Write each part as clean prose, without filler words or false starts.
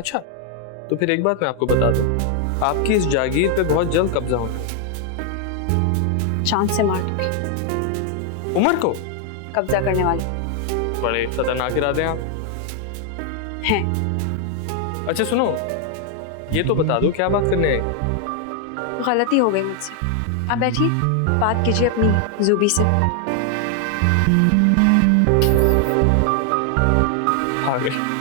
अच्छा, तो फिर एक बात मैं आपको बता दूं, आपकी इस जागीर पे बहुत जल्द कब्जा होना है। चांद से मार दूंगी उमर को कब्जा करने वाले। बड़े खतरनाक इरादे हैं आप। हैं। अच्छा सुनो, ये तो बता दो क्या बात करने आए? गलती हो गई मुझसे। आप बैठिए, बात कीजिए अपनी जूबी से। आ गई।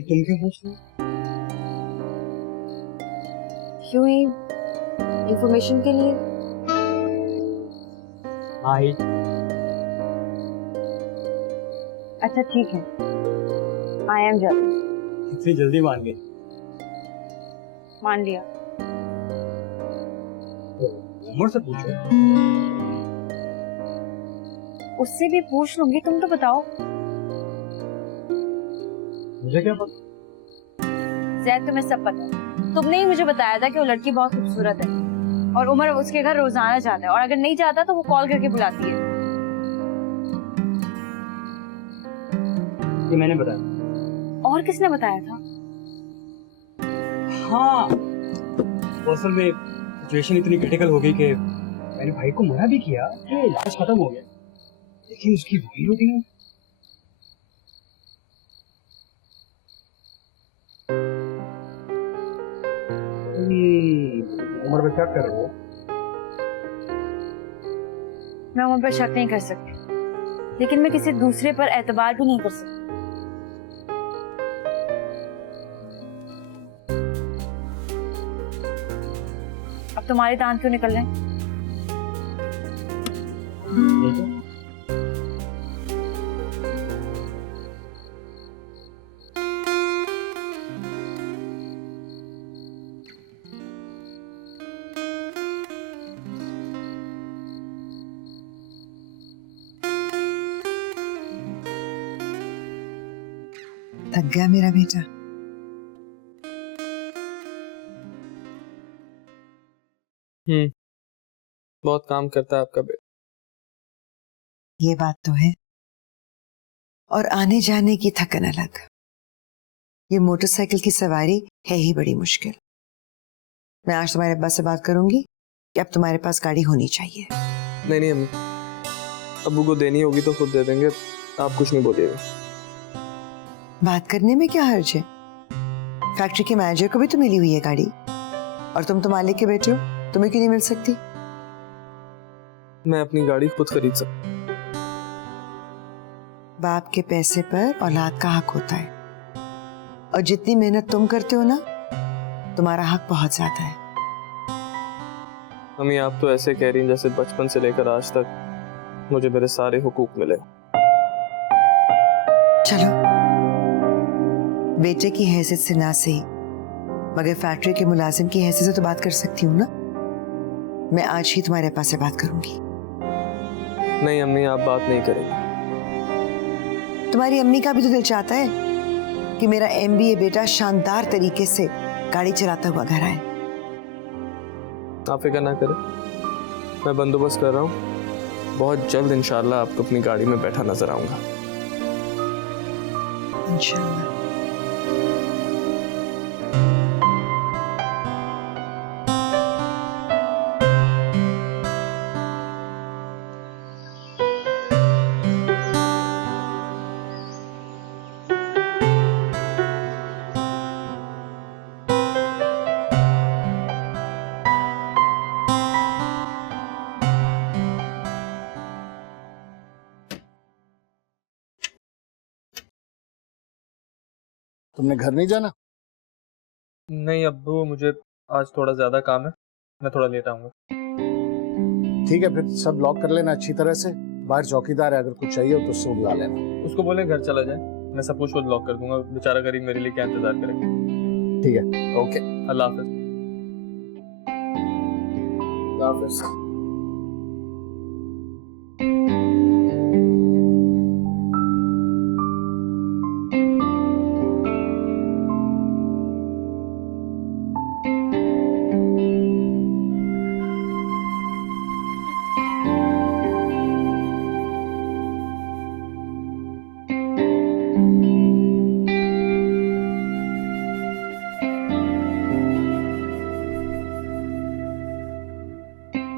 तुम क्यों पूछ रहे हो? क्यों ही इंफॉर्मेशन के लिए। आई। अच्छा ठीक है, आई एम जल्दी। इतनी जल्दी मान गए? मान लिया। उमर से पूछो। उससे भी पूछ लूंगी, तुम तो बताओ। मुझे क्या पता? जैद तुम्हें सब पता है। तुमने ही मुझे बताया था कि वो लड़की बहुत खूबसूरत है और उमर उसके घर रोजाना जाता है, और अगर नहीं जाता तो वो कॉल करके बुलाती है। ये मैंने बताया। और किसने बताया था? हाँ, असल में सिचुएशन इतनी क्रिटिकल हो गई कि मैंने भाई को मना भी किया कि इलाज खत्म हो गया, लेकिन उसकी वही रूटीन। उम्र में क्या कर रहे हो? मैं उमर पर शक नहीं कर सकती, लेकिन मैं किसी दूसरे पर एतबार भी नहीं कर सकती। अब तुम्हारे दांत क्यों निकल रहे हैं? थक गया मेरा बेटा। बहुत काम करता है आपका बेटा। ये बात तो है, और आने जाने की थकन अलग। ये मोटरसाइकिल की सवारी है ही बड़ी मुश्किल। मैं आज तुम्हारे अब्बा से बात करूंगी कि अब तुम्हारे पास गाड़ी होनी चाहिए। नहीं नहीं अम्मी, अब्बू को देनी होगी तो खुद दे देंगे, आप कुछ नहीं बोलिएगा। बात करने में क्या हर्ज है? फैक्ट्री के मैनेजर को भी तो मिली हुई है गाड़ी, और तुम तो मालिक के बेटे हो, तुम्हें क्यों नहीं मिल सकती? मैं अपनी गाड़ी खुद खरीद सकता। बाप के पैसे पर औलाद का हक होता है, और जितनी मेहनत तुम करते हो ना, तुम्हारा हक बहुत ज्यादा है। अम्मी आप तो ऐसे कह रही हैं जैसे बचपन से लेकर आज तक मुझे मेरे सारे हुकूक मिले। चलो, बेटे की हैसियत से ना सही, मगर फैक्ट्री के मुलाजिम की हैसियत से तो बात कर सकती हूँ ना। मैं आज ही तुम्हारे पास से बात करूंगी। नहीं अम्मी, आप बात नहीं करेंगी। तुम्हारी अम्मी का भी तो दिल चाहता है कि मेरा MBA बेटा शानदार तरीके से गाड़ी चलाता हुआ घर आए। आप फिक्र ना करें, मैं बंदोबस्त कर रहा हूँ। बहुत जल्द इंशाल्लाह आपको अपनी गाड़ी में बैठा नजर आऊंगा। इंशाल्लाह। तुमने घर नहीं जाना? नहीं अब्बू, मुझे आज थोड़ा ज्यादा काम है, मैं थोड़ा लेट आऊंगा। ठीक है, फिर सब लॉक कर लेना अच्छी तरह से। बाहर चौकीदार है, अगर कुछ चाहिए हो तो उससे बुला लेना। उसको बोले घर चला जाए, मैं सब कुछ खुद लॉक कर दूंगा। बेचारा गरीब मेरे लिए क्या इंतजार करेगा। ठीक है, ओके, अल्लाह हाफिज। अल्लाह हाफिज।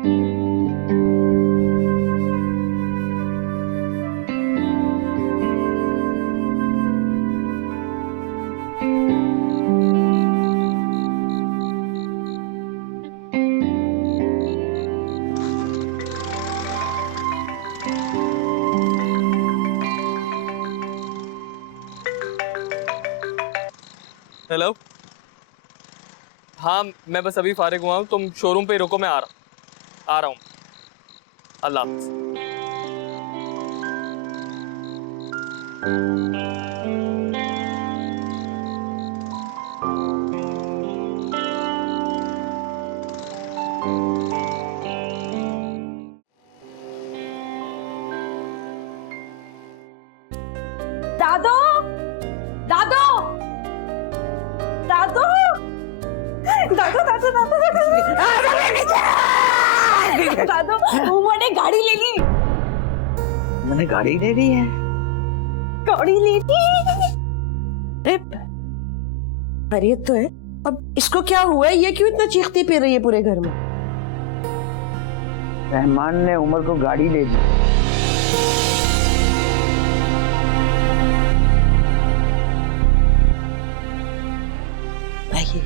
हेलो। हाँ मैं बस अभी फारिग हुआ हूँ, तुम शोरूम पे ही रुको, मैं आ रहा हूँ। अल्लाह हाफ़िज़। दादो, दादो, दादो, दादो, दादो, दादो, दादो, उमर ने गाड़ी ले ली। मैंने गाड़ी ले ली है। गाड़ी ले ली। खैरियत तो है। अब इसको क्या हुआ है? ये क्यों इतना चीखती पी रही है पूरे घर में? रहमान ने उमर को गाड़ी ले दी। आइए।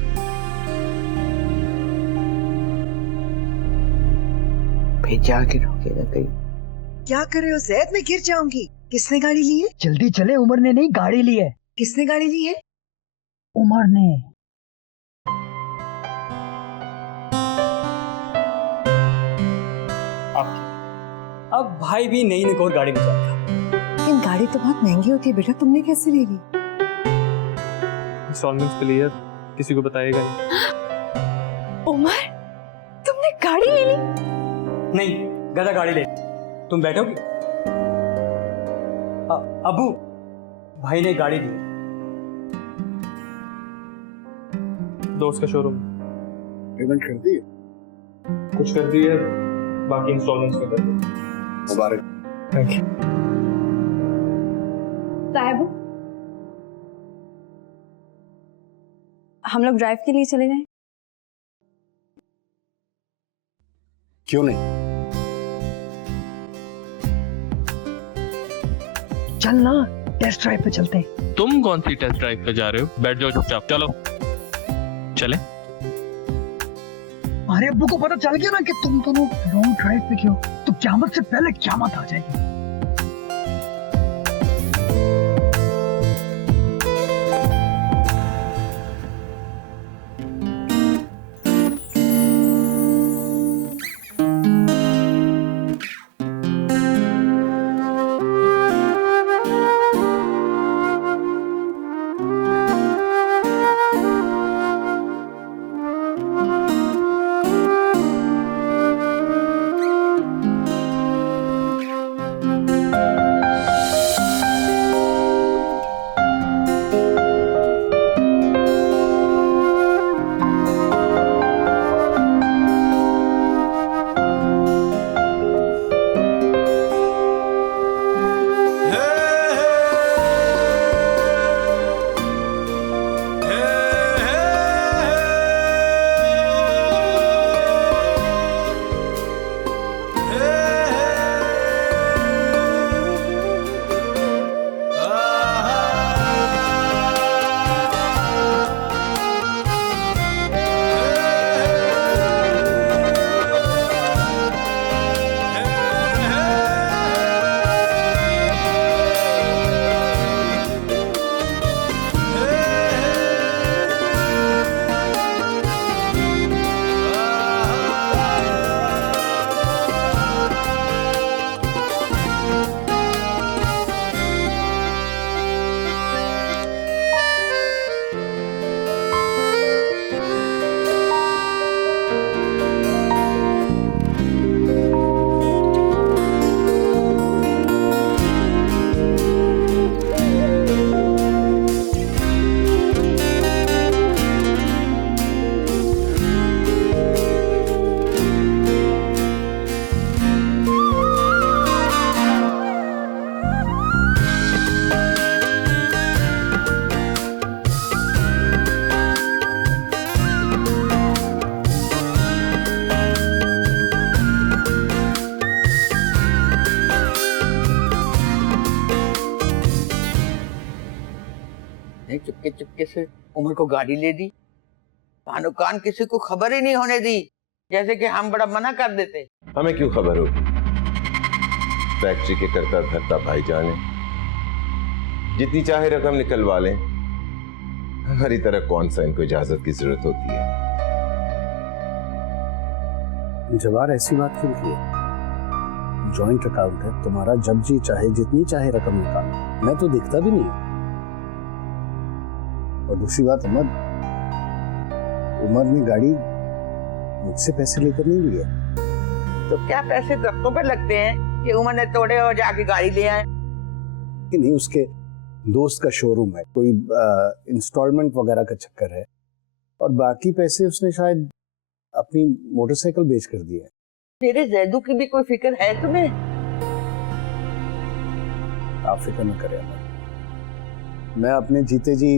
भेजा के रोकेगा कहीं। क्या कर रहे हो जैद? मैं गिर जाऊंगी। किसने गाड़ी ली है? जल्दी चले, उमर ने नहीं गाड़ी ली है। किसने गाड़ी ली है? उमर ने। अब भाई भी नई निकोर गाड़ी में जाएगा। लेकिन गाड़ी तो बहुत महंगी होती है बेटा, तुमने कैसे ले ली? इंस्टॉलमेंट्स पे लिया, किसी को बताएगा नहीं। उमर, तुमने गाड़ी ले ली? नहीं, गधा गाड़ी ले। तुम बैठोगी? अबू, भाई ने गाड़ी दी। दोस्त का शोरूम। पेमेंट कर दी? कुछ कर दी है, बाकी इंस्टॉलमेंट्स में कर दी। मुबारक। Thank you. साहब, हम लोग ड्राइव के लिए चले जाएं? क्यों नहीं? चल ना, टेस्ट ड्राइव पे चलते हैं। तुम कौन सी टेस्ट ड्राइव पे जा रहे हो? बैठ जाओ चुपचाप। चलो चले। हमारे अब्बू को पता चल गया ना कि तुम दोनों लॉन्ग ड्राइव पे क्यों, तो क़यामत से पहले क़यामत आ जाएगी। चुपके चुपके से उमर को गाड़ी ले दी। कानो कान किसी को खबर ही नहीं होने दी, जैसे कि हम बड़ा मना कर देते। हमें क्यों खबर होगी? फैक्ट्री के करता धरता भाईजान है, जितनी चाहे रकम निकलवा लें। हमारी तरह कौन सा इनको इजाजत की जरूरत होती है? जवार ऐसी बात क्यों की है? जॉइंट अकाउंट है तुम्हारा, जब जी चाहे जितनी चाहे रकम निकालो, मैं तो दिखता भी नहीं। और दूसरी बात, उमर ने गाड़ी मुझसे पैसे लेकर नहीं लिए। तो क्या पैसे दरख्तों पे लगते हैं कि उमर ने तोड़े और जाके गाड़ी ले आए? कि नहीं, उसके दोस्त का शोरूम है, कोई इंस्टॉलमेंट वगैरह का चक्कर है, और बाकी पैसे उसने शायद अपनी मोटरसाइकिल बेच कर दिए। तेरे जैदू की भी कोई फिक्र है तुम्हें? आप फिक्र न करें अमर, मैं अपने जीते जी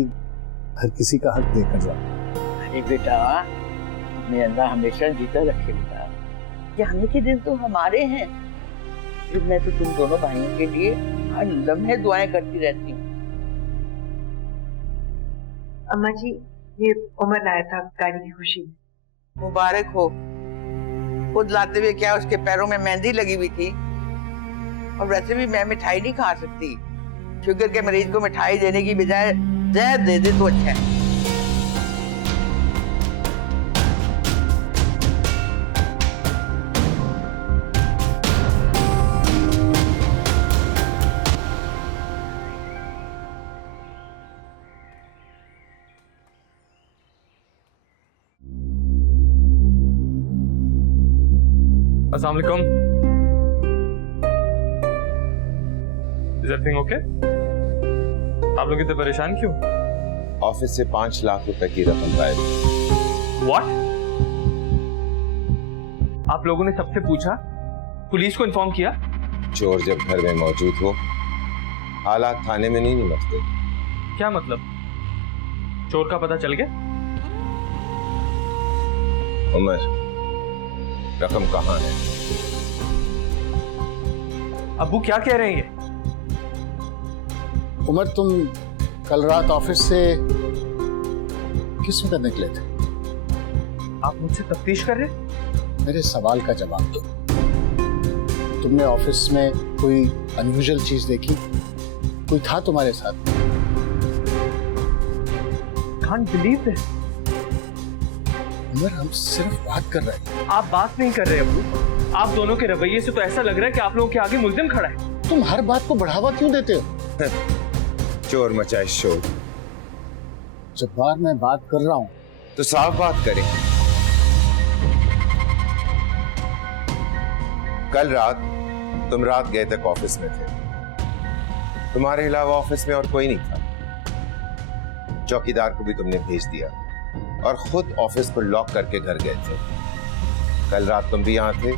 हर किसी का हक देकर जाऊं। अरे बेटा, हमें अल्लाह हमेशा जीता रखे बेटा। जाने के दिन तो हमारे हैं, फिर मैं तो तुम दोनों भाइयों के लिए हर लम्हे दुआएं करती रहती हूँ। अम्मा जी, ये उमर लाया था गाड़ी की खुशी में। मुबारक हो। खुद लाते हुए क्या उसके पैरों में मेहंदी लगी हुई थी? और वैसे भी मैं मिठाई नहीं खा सकती। शुगर के मरीज को मिठाई देने की बजाय जहर दे दे तो अच्छा है। अस्सलाम वालेकुम। Is everything okay? आप लोग इतने परेशान क्यों? ऑफिस से 5 लाख रुपए की रकम गायब। What? आप लोगों ने सबसे पूछा, पुलिस को इन्फॉर्म किया? चोर जब घर में मौजूद हो, हालात थाने में नहीं निपटते। क्या मतलब? चोर का पता चल गया? उमर, रकम कहाँ है? अब्बू क्या कह रहे हैं ये? उमर, तुम कल रात ऑफिस से किस वक्त निकले थे? आप मुझसे तफ्तीश कर रहे? मेरे सवाल का जवाब दो। तुमने ऑफिस में कोई अनयूजुअल चीज देखी? कोई था तुम्हारे साथ? Can't believe this. उमर, हम सिर्फ बात कर रहे हैं। आप बात नहीं कर रहे अब्बू। आप दोनों के रवैये से तो ऐसा लग रहा है कि आप लोगों के आगे मुल्जिम खड़ा है। तुम हर बात को बढ़ावा क्यों देते हो? चोर मचाए शोर। जब बार मैं बात कर रहा हूँ तो साफ बात करें। कल रात तुम रात गए तक ऑफिस में थे। तुम्हारे अलावा ऑफिस में और कोई नहीं था। चौकीदार को भी तुमने भेज दिया और खुद ऑफिस को लॉक करके घर गए थे। कल रात तुम भी यहाँ थे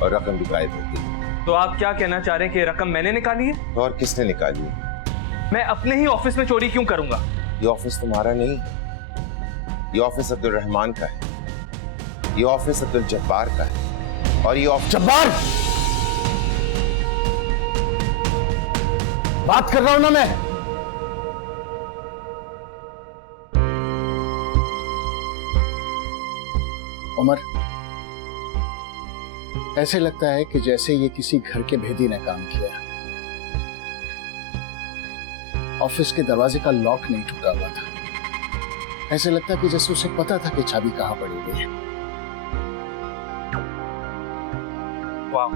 और रकम भी गायब हो गई। तो आप क्या कहना चाह रहे हैं कि रकम मैंने निकाली है? और किसने निकाली? मैं अपने ही ऑफिस में चोरी क्यों करूंगा? ये ऑफिस तुम्हारा नहीं है, ये ऑफिस अब्दुल रहमान का है, ये ऑफिस अब्दुल जब्बार का है। और ये ऑफिस जब्बार, बात कर रहा हूं ना मैं। उमर, ऐसे लगता है कि जैसे ये किसी घर के भेदी ने काम किया। ऑफिस के दरवाजे का लॉक नहीं टूटा हुआ था। ऐसे लगता कि जैसे उसे पता था कि चाबी कहां पड़ी हुई है। वाह,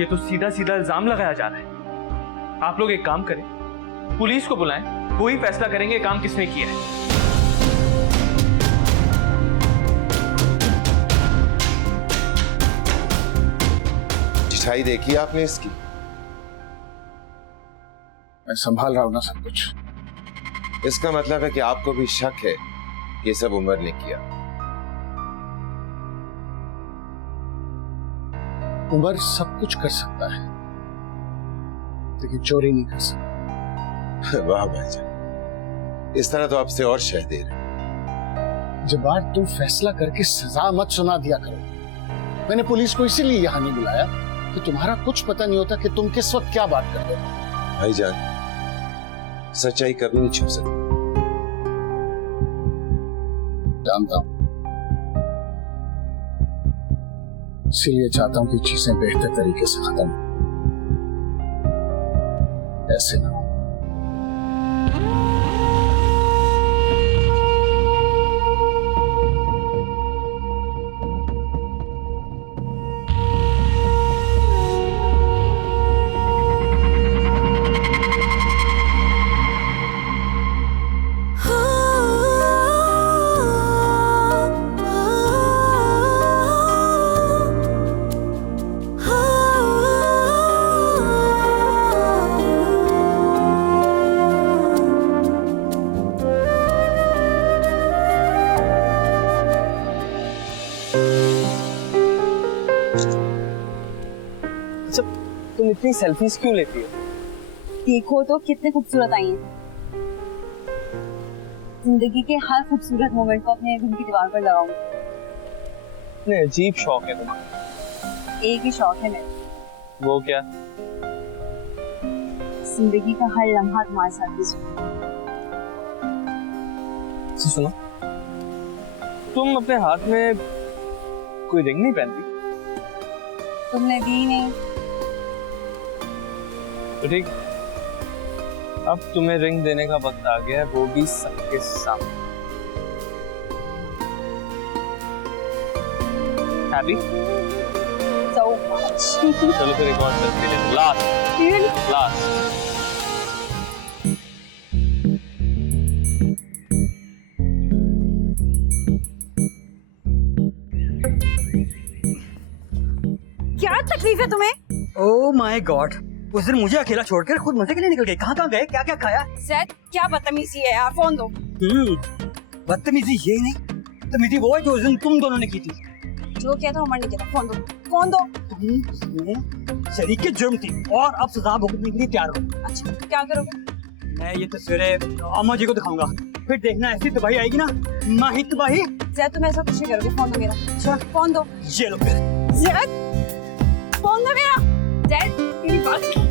ये तो सीधा सीधा इल्जाम लगाया जा रहा है। आप लोग एक काम करें, पुलिस को बुलाएं, वो ही फैसला करेंगे काम किसने किया है। चिठाई देखी आपने इसकी? मैं संभाल रहा हूं ना सब कुछ। इसका मतलब है कि आपको भी शक है कि ये सब उमर ने किया। उमर सब कुछ कर सकता है, लेकिन चोरी नहीं कर सकता। वाह भाईजान, इस तरह तो आपसे और शह दे रहे। जब्बार, तुम फैसला करके सजा मत सुना दिया करो। मैंने पुलिस को इसीलिए यहाँ नहीं बुलाया कि तुम्हारा कुछ पता नहीं होता कि तुम किस वक्त क्या बात कर रहे हो। भाईजान, सच्चाई कभी नहीं छुप सकती, जानता हूँ, इसीलिए चाहता हूँ कि चीजें बेहतर तरीके से खत्म हो। ऐसे ना हो। तुम इतनी सेल्फीज क्यों लेती हो? देखो तो कितने खूबसूरत आई हैं। जिंदगी के हर खूबसूरत मोमेंट को अपने रूम की दीवार पर लगाऊंगी। इतने अजीब शौक है तुम्हारा। एक ही शौक है मेरा, वो क्या? जिंदगी का हर लम्हा तुम्हारे साथ गुजरे। सुनो, तुम अपने हाथ में कोई रिंग नहीं पहनती? तुमने दी नहीं। तो ठीक, अब तुम्हें रिंग देने का वक्त आ गया है, वो भी सबके सामने। हैप्पी? So much. चलो फिर एक और सेल्फी ले लो। लास्ट। क्या तकलीफ है तुम्हें? ओह माय गॉड, उस दिन मुझे अकेला छोड़कर खुद मजे के लिए निकल गए। कहाँ गए? क्या क्या खाया? ज़ैद, क्या बदतमीजी है यार, फोन दो। बदतमीजी ये नहीं, बदतमीजी वो है जो उस दिन तुम दोनों ने की थी। जो किया था उमर ने किया था। फोन दो, फोन दो। तुम शरीक जुर्म थी और अब सजा भुगतने के लिए तैयार हो। अच्छा, क्या करोगे? मैं ये तस्वीरें अम्मा जी को दिखाऊंगा, फिर देखना ऐसी तबाही आएगी ना, माही तबाही। ज़ैद, तुम ऐसा कुछ नहीं करोगे। फोन दो मेरा। अच्छा फोन दो। ये लो फिर। ज़ैद, फोन दो मेरा। ज़ैद, मेरी बात सुनो।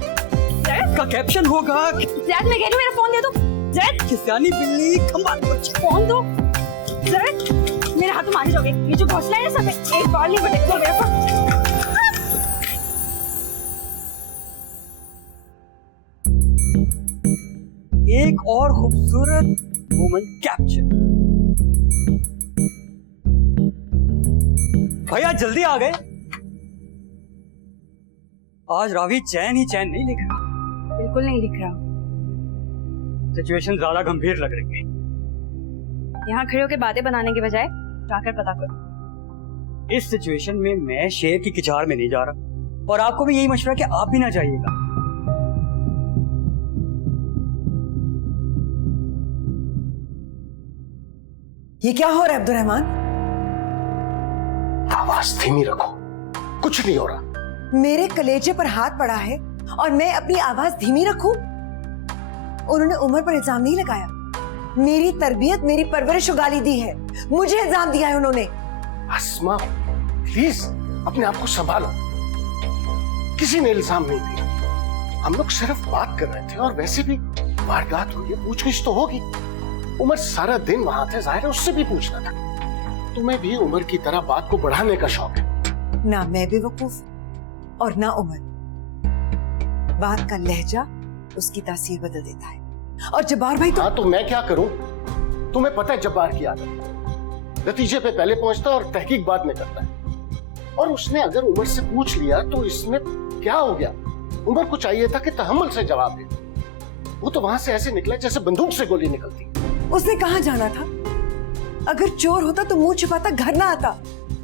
ज़ैद का कैप्शन होगा, ज़ैद, मैं कह रही हूँ मेरा फोन दे दो। ज़ैद, किसानी बिल्ली खंबा बच्ची। फोन दो। ज़ैद, मेरे हाथ मारे जाओगे। ये जो घोंसला है ना सब में, एक बार नहीं भटक मेरा फोन। एक और खूबसूरत मोमेंट कैप्चर। भैया जल्दी आ गए। आज रावी चैन ही चैन नहीं लिख रहा। बिल्कुल नहीं लिख रहा। सिचुएशन ज्यादा गंभीर लग रही है। यहाँ खड़े होकर बातें बनाने के बजाय जाकर पता करो। इस सिचुएशन में मैं शेर की किचार में नहीं जा रहा, और आपको भी यही मशवरा कि आप भी ना जाइएगा। ये क्या हो रहा है अब्दुर्रहमान? आवाज धीमी रखो, कुछ नहीं हो रहा। मेरे कलेजे पर हाथ पड़ा है और मैं अपनी आवाज धीमी रखूं? उन्होंने उमर पर इल्जाम नहीं लगाया। मेरी तरबियत, मेरी परवरिश को गाली दी है। मुझे इल्जाम दिया है उन्होंने। अस्मा, प्लीज अपने आप को संभालो। किसी ने इल्जाम नहीं दिया, हम लोग सिर्फ बात कर रहे थे, और वैसे भी वारदात हुई है, पूछगिछ तो होगी। उमर सारा दिन वहां थे, जाहिर है उससे भी पूछना था। तुम्हें भी उमर की तरह बात को बढ़ाने का शौक है। ना मैं बेवकूफ और ना उमर। बात का लहजा उसकी तासीर बदल देता है। और जब्बार भाई तो... हाँ, तो मैं क्या करूं? तुम्हें पता है जब्बार की आदत, नतीजे पे पहले पहुंचता है और तहकीक बाद में करता है। और उसने अगर उमर से पूछ लिया तो इसमें क्या हो गया? उमर को चाहिए था कि तहम्मुल से जवाब दे। वो तो वहां से ऐसे निकला जैसे बंदूक से गोली निकलती। उसने कहाँ जाना था? अगर चोर होता तो मुंह छिपाता घर ना आता।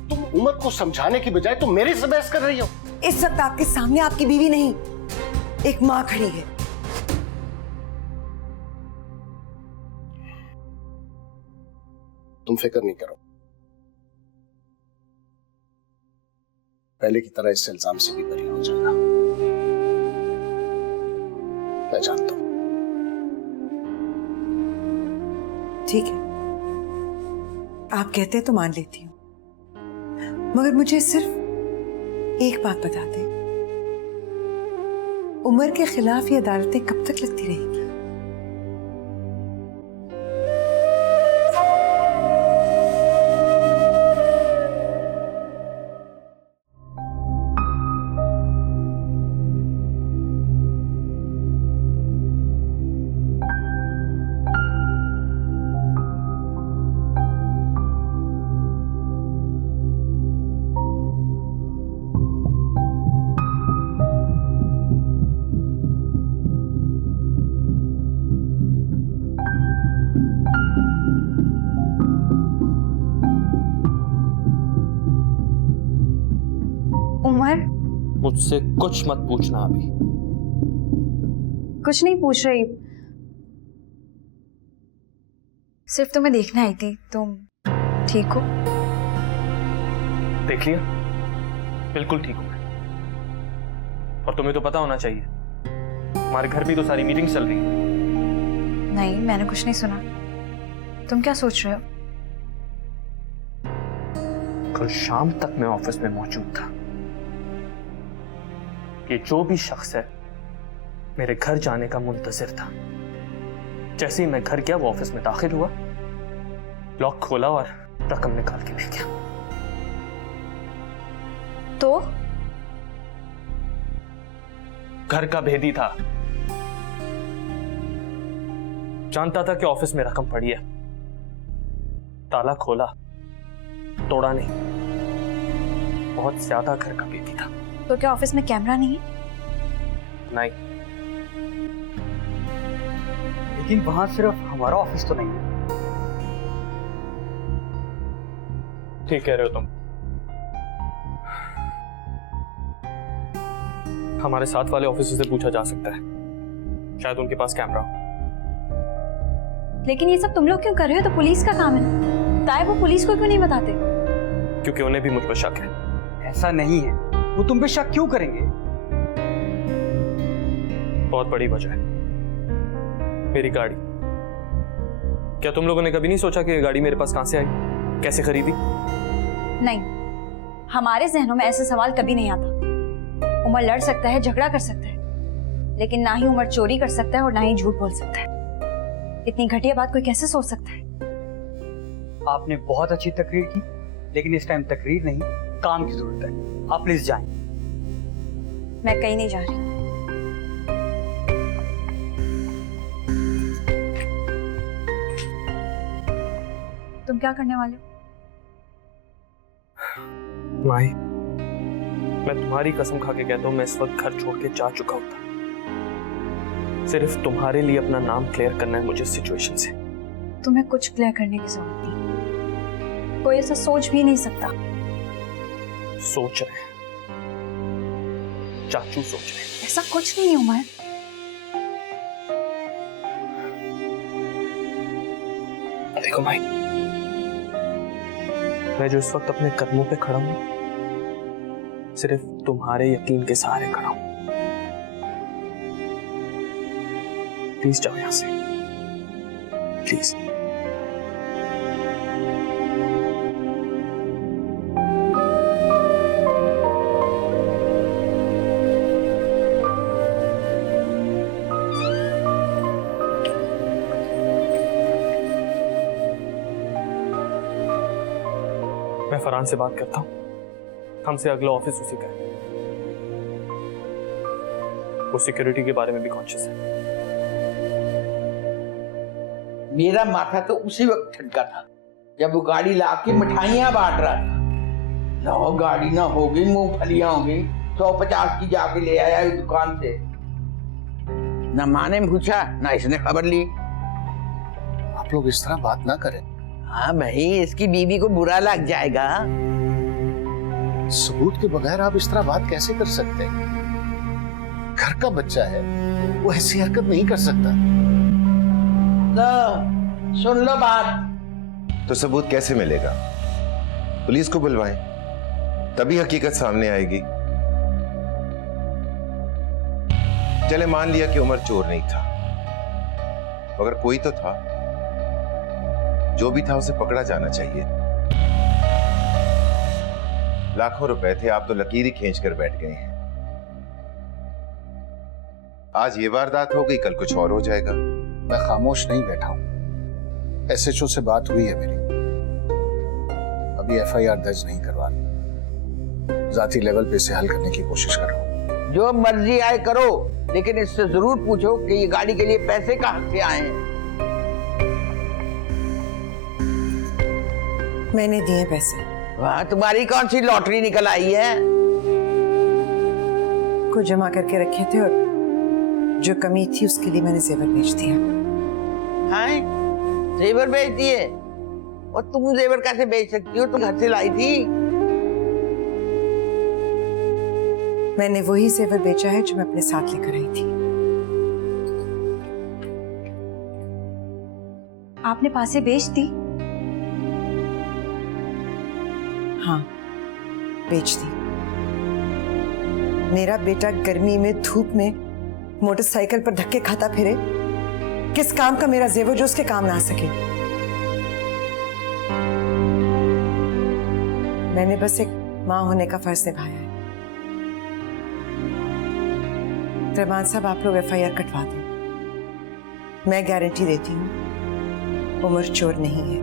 तुम उमर को समझाने की बजाय तुम मेरे से बहस कर रही हो। इस वक्त आपके सामने आपकी बीवी नहीं, एक माँ खड़ी है। तुम फिक्र नहीं करो, पहले की तरह इस इल्जाम से भी बरी हो जाना। मैं जानता हूं। ठीक है, आप कहते हैं तो मान लेती हूँ, मगर मुझे सिर्फ एक बात बता दें, उमर के खिलाफ ये अदालतें कब तक लगती रहेंगी? उमर, मुझसे कुछ मत पूछना अभी। कुछ नहीं पूछ रही, सिर्फ तुम्हें देखने आई थी। तुम ठीक हो? देख लिया, बिल्कुल ठीक हूं मैं। और तुम्हें तो पता होना चाहिए, हमारे घर भी तो सारी मीटिंग चल रही है। नहीं, मैंने कुछ नहीं सुना। तुम क्या सोच रहे हो? कल शाम तक मैं ऑफिस में मौजूद था। ये जो भी शख्स है मेरे घर जाने का मुंतजिर था। जैसे ही मैं घर गया वो ऑफिस में दाखिल हुआ, लॉक खोला और रकम निकाल के ले गया। तो घर का भेदी था, जानता था कि ऑफिस में रकम पड़ी है। ताला खोला, तोड़ा नहीं। बहुत ज्यादा घर का भेदी था। तो क्या ऑफिस में कैमरा नहीं है? नहीं, लेकिन वहां सिर्फ हमारा ऑफिस तो नहीं है। ठीक कह रहे हो तुम। हमारे साथ वाले ऑफिसर से पूछा जा सकता है, शायद उनके पास कैमरा हो। लेकिन ये सब तुम लोग क्यों कर रहे हो? तो पुलिस का काम है ना। ताए वो पुलिस को क्यों नहीं बताते? क्योंकि उन्हें भी मुझ पर शक है। ऐसा नहीं है, वो तुम पे शक क्यों करेंगे? बहुत बड़ी वजह है, मेरी गाड़ी। क्या तुम लोगों ने कभी नहीं सोचा कि ये गाड़ी मेरे पास कहां से आई, कैसे खरीदी? नहीं, हमारे जहनों में ऐसे सवाल कभी नहीं आता। उमर लड़ सकता है, झगड़ा कर सकता है, लेकिन ना ही उमर चोरी कर सकता है और ना ही झूठ बोल सकता है। इतनी घटिया बात कोई कैसे सोच सकता है? आपने बहुत अच्छी तकरीर की, लेकिन इस टाइम तकरीर नहीं, काम की जरूरत है। आप प्लीज जाएं। मैं कहीं नहीं जा रही। तुम क्या करने वाले हो? माही, मैं तुम्हारी कसम खा के कहता हूं, मैं इस वक्त घर छोड़ के जा चुका होता। सिर्फ तुम्हारे लिए अपना नाम क्लियर करना है मुझे इस सिचुएशन से। तुम्हें कुछ क्लियर करने की जरूरत नहीं। कोई ऐसा सोच भी नहीं सकता। सोच रहे हैं, चाचू सोच रहे हैं। ऐसा कुछ नहीं है उमर। देखो भाई, मैं जो इस वक्त अपने कदमों पे खड़ा हूं, सिर्फ तुम्हारे यकीन के सहारे खड़ा हूं। प्लीज जाओ यहां से, प्लीज। मैं फरहान से बात करता हूं, हमसे अगला ऑफिस उसी का है। वो सिक्योरिटी के बारे में भी कॉन्शियस है। मेरा माथा तो उसी वक्त ठनका था जब वो गाड़ी लाके मिठाइयां बांट रहा था। लो, गाड़ी ना होगी, मूंगफलियां होगी, 150 की जाके ले आया इस दुकान से। ना माँ ने पूछा, ना इसने खबर ली। आप लोग इस तरह बात ना करें। हाँ भाई, इसकी बीवी को बुरा लग जाएगा। सबूत के बगैर आप इस तरह बात कैसे कर सकते हैं? घर का बच्चा है, वो ऐसी हरकत नहीं कर सकता। तो सुन लो बात। तो सबूत कैसे मिलेगा? पुलिस को बुलवाएं, तभी हकीकत सामने आएगी। चले मान लिया कि उमर चोर नहीं था, मगर कोई तो था। जो भी था उसे पकड़ा जाना चाहिए। लाखों रुपए थे, आप तो लकीर ही खींच कर बैठ गए हैं। आज ये वारदात हो गई, कल कुछ और हो जाएगा। मैं खामोश नहीं बैठा हूं। SHO से बात हुई है मेरी, अभी FIR दर्ज नहीं करवा रहा। जाती लेवल पे इसे हल करने की कोशिश कर रहा हूं। जो मर्जी आए करो, लेकिन इससे जरूर पूछो कि ये गाड़ी के लिए पैसे कहां से आए हैं। मैंने दिए पैसे। वाह, तुम्हारी कौन सी लॉटरी निकल आई है? को जमा करके रखे थे और जो कमी थी उसके लिए मैंने जेवर बेच दिया। हाँ, जेवर बेच दिए? और तुम जेवर कैसे बेच सकती हो? तुम घर से लाई थी। मैंने वही जेवर बेचा है जो मैं अपने साथ लेकर आई थी। आपने पासे बेच दी? हाँ, बेच दी। मेरा बेटा गर्मी में धूप में मोटरसाइकिल पर धक्के खाता फिरे, किस काम का मेरा जेवर जो उसके काम ना आ सके। मैंने बस एक मां होने का फर्ज निभाया है। रहमान साहब, आप लोग FIR कटवा दें। मैं गारंटी देती हूं उमर चोर नहीं है।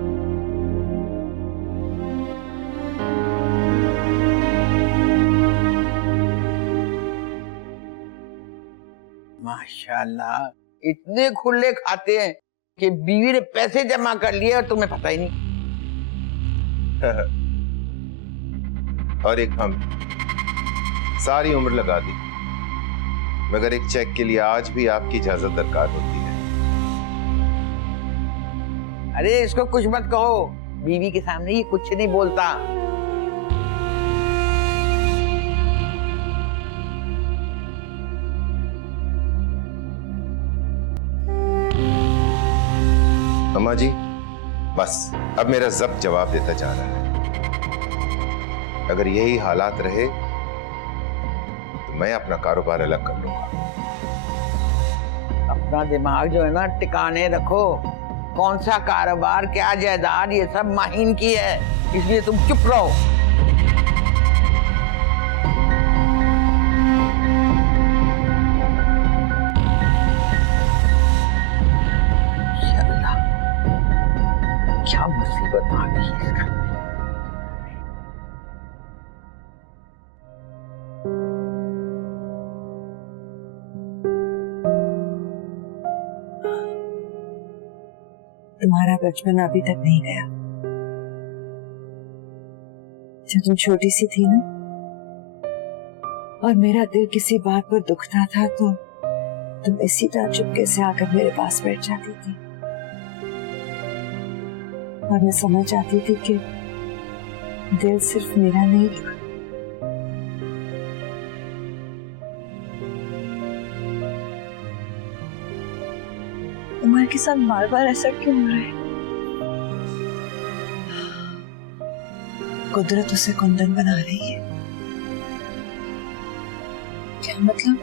माशाल्लाह, इतने खुले खाते हैं कि बीवी ने पैसे जमा कर लिए और तुम्हें पता ही नहीं। और एक हम सारी उम्र लगा दी, मगर एक चेक के लिए आज भी आपकी इजाजत दरकार होती है। अरे इसको कुछ मत कहो, बीवी के सामने ये कुछ नहीं बोलता। अम्मा जी, बस अब मेरा जब्त जवाब देता जा रहा है। अगर यही हालात रहे तो मैं अपना कारोबार अलग कर लूंगा। अपना दिमाग जो है ना टिकाने रखो। कौन सा कारोबार, क्या जायदाद, ये सब माहिन की है, इसलिए तुम चुप रहो। अल्लाह, क्या मुसीबत आ गई इस घर में। तुम्हारा बचपन अभी तक नहीं गया। जब तुम छोटी सी थी ना और मेरा दिल किसी बात पर दुखता था तो तुम इसी तरह चुपके से आकर मेरे पास बैठ जाती थी और मैं समझ जाती थी कि दिल सिर्फ मेरा नहीं दुखा। उमर के साथ बार बार ऐसा क्यों हो रहा है? कुदरत उसे कुंदन बना रही है। क्या मतलब?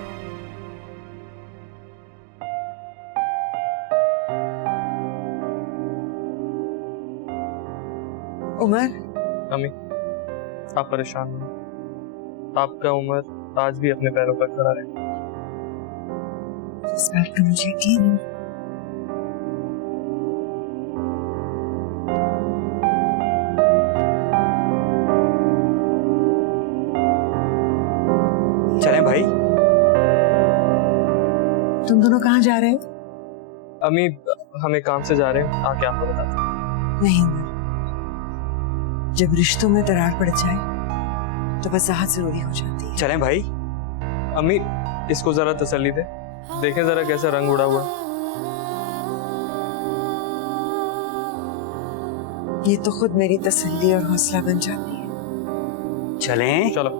उमर, अम्मी, आप परेशान हो। आपका उमर आज भी अपने पैरों पर खड़ा है। इस बात का मुझे यकीन है। चलें भाई। तुम दोनों कहाँ जा रहे हो? अम्मी, हमें काम से जा रहे हैं, आके आपको बताते हैं। नहीं उमर, जब रिश्तों में दरार पड़ जाए तो वजाहत जरूरी हो जाती है। चलें भाई। अम्मी, इसको जरा तसल्ली दे, देखें जरा कैसा रंग उड़ा हुआ है। ये तो खुद मेरी तसल्ली और हौसला बन जाती है। चलें। चलो।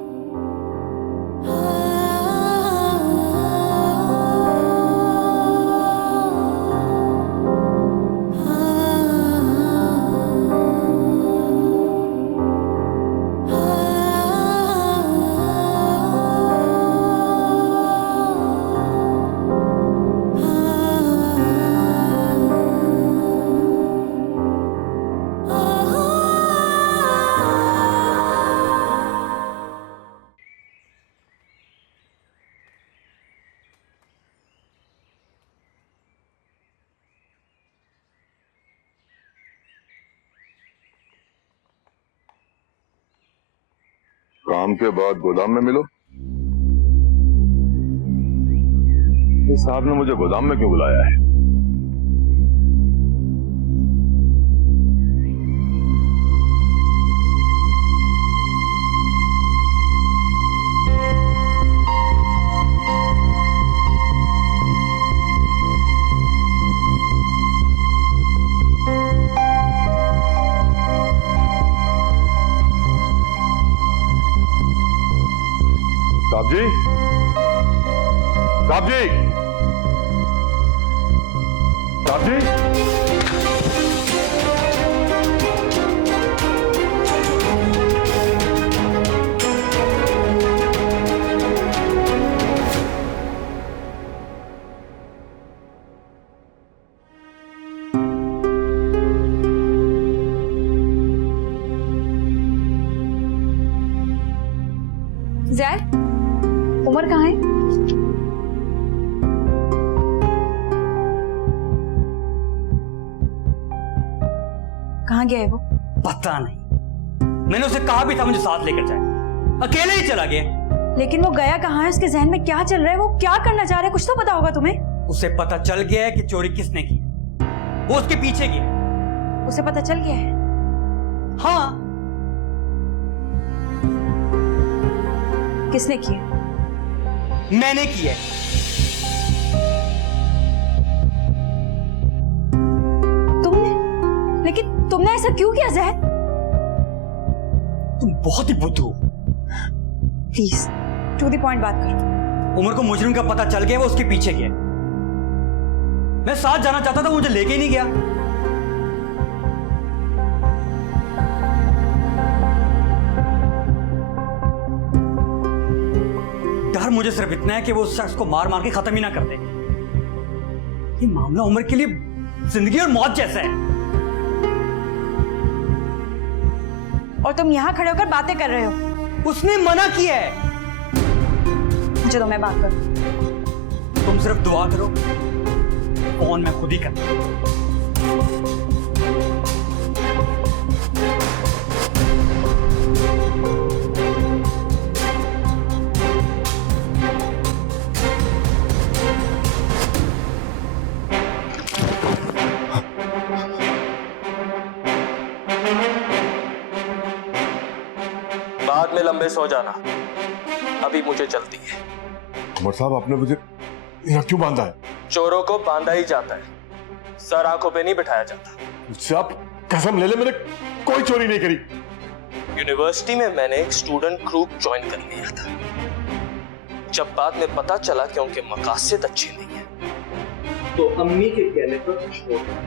काम के बाद गोदाम में मिलो। इस साहब ने मुझे गोदाम में क्यों बुलाया है? साहब जी, साहब जी, साहब जी। जैद, उमर कहाँ है? कहाँ गया है वो? पता नहीं, मैंने उसे कहा भी था मुझे साथ लेकर जाए, अकेले ही चला गया। लेकिन वो गया कहाँ है? उसके जहन में क्या चल रहा है? वो क्या करना चाह रहा है? कुछ तो पता होगा तुम्हें। उसे पता चल गया है कि चोरी किसने की, वो उसके पीछे गया। उसे पता चल गया है? हाँ। किसने की है? मैंने की है। तुमने? लेकिन तुमने ऐसा क्यों किया जैद? तुम बहुत ही बुद्धू हो। प्लीज टू द पॉइंट बात करो। उमर को मुजरिम का पता चल गया, वो उसके पीछे गया। मैं साथ जाना चाहता था, मुझे लेके ही नहीं गया। डर मुझे सिर्फ इतना है कि वो उस शख्स को मार मार के खत्म ही ना कर दे। ये मामला उमर के लिए जिंदगी और मौत जैसा है। और तुम यहाँ खड़े होकर बातें कर रहे हो। उसने मना किया है। मुझे तो मैं बात करूं। तुम सिर्फ दुआ करो, फोन मैं खुद ही करता। बाद में लंबे सो जाना, अभी मुझे जल्दी है। उमर साहब, आपने मुझे यहाँ क्यों बांधा है? चोरों को बांधा ही जाता है, सर आंखों पे नहीं बिठाया जाता। मुझसे आप कसम ले ले, मैंने कोई चोरी नहीं करी। यूनिवर्सिटी में मैंने एक स्टूडेंट ग्रुप ज्वाइन कर लिया था। जब बाद में पता चला कि उनके मकासद अच्छे नहीं है, तो अम्मी के कहने पर छोड़ दिया।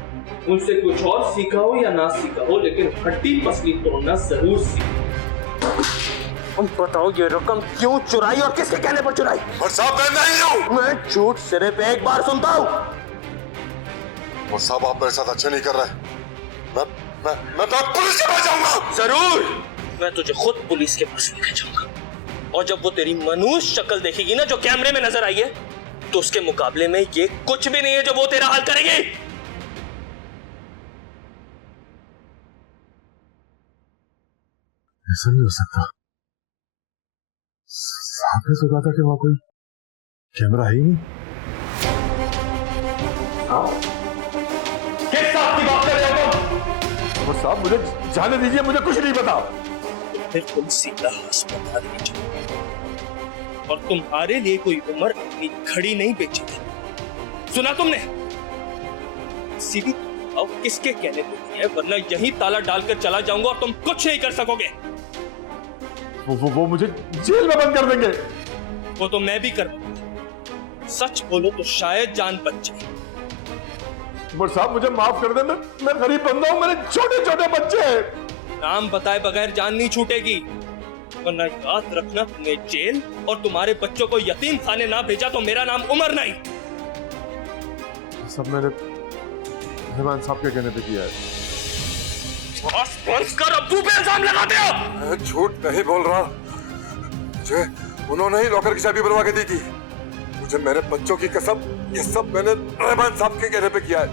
उनसे कुछ और सीखा हो या ना सीखा हो, लेकिन हड्डी पसली तोड़ना जरूर सीखा। तुम बताओ ये रकम क्यों चुराई और किसके कहने पर चुराई? और साहब, मैं नहीं हूं। मैं झूठ सिरे पे एक बार सुनता हूँ। और साहब, आप मेरे साथ अच्छा नहीं कर रहे। मैं तो पुलिस के पास जाऊंगा। जरूर, मैं तुझे खुद पुलिस के पास लेके जाऊंगा। और जब वो तेरी मनूस शक्ल देखेगी ना, जो कैमरे में नजर आई है, तो उसके मुकाबले में ये कुछ भी नहीं है जो वो तेरा हाल करेगी। ऐसा नहीं हो सकता। साहब ने तो कहा था कि वहां कोई कैमरा है ही नहीं। किस साहब की बात कर रहे हो तुम? और साहब, मुझे जाने दीजिए, मुझे कुछ नहीं पता। फिर तुम सीधा अस्पताल में जाओ, और तुम्हारे लिए कोई उम्र अपनी घड़ी नहीं बेची थी। सुना तुमने? सीधी अब किसके कहने को नहीं है, वरना यही ताला डालकर चला जाऊंगा और तुम कुछ नहीं कर सकोगे। वो मुझे जेल में बंद कर देंगे। वो तो मैं भी कर दूंगा। सच बोलो तो शायद जान बच जाए। उमर साहब, मुझे माफ कर दे, मैं गरीब बंदा हूं, मेरे छोटे छोटे बच्चे हैं। नाम बताए बगैर जान नहीं छूटेगी, वरना याद रखना, तुम्हें जेल और तुम्हारे बच्चों को यतीम खाने ना भेजा तो मेरा नाम उमर नहीं। सब मैंने रहमान साहब के कहने पे किया है। कर, अब तू पे इल्जाम लगाते हो। मैं झूठ नहीं बोल रहा। मुझे उन्होंने ही लॉकर की चाबी बनवा के दी थी। मुझे मेरे बच्चों की कसम, ये सब मैंने रहमान साहब के कहने पे किया है।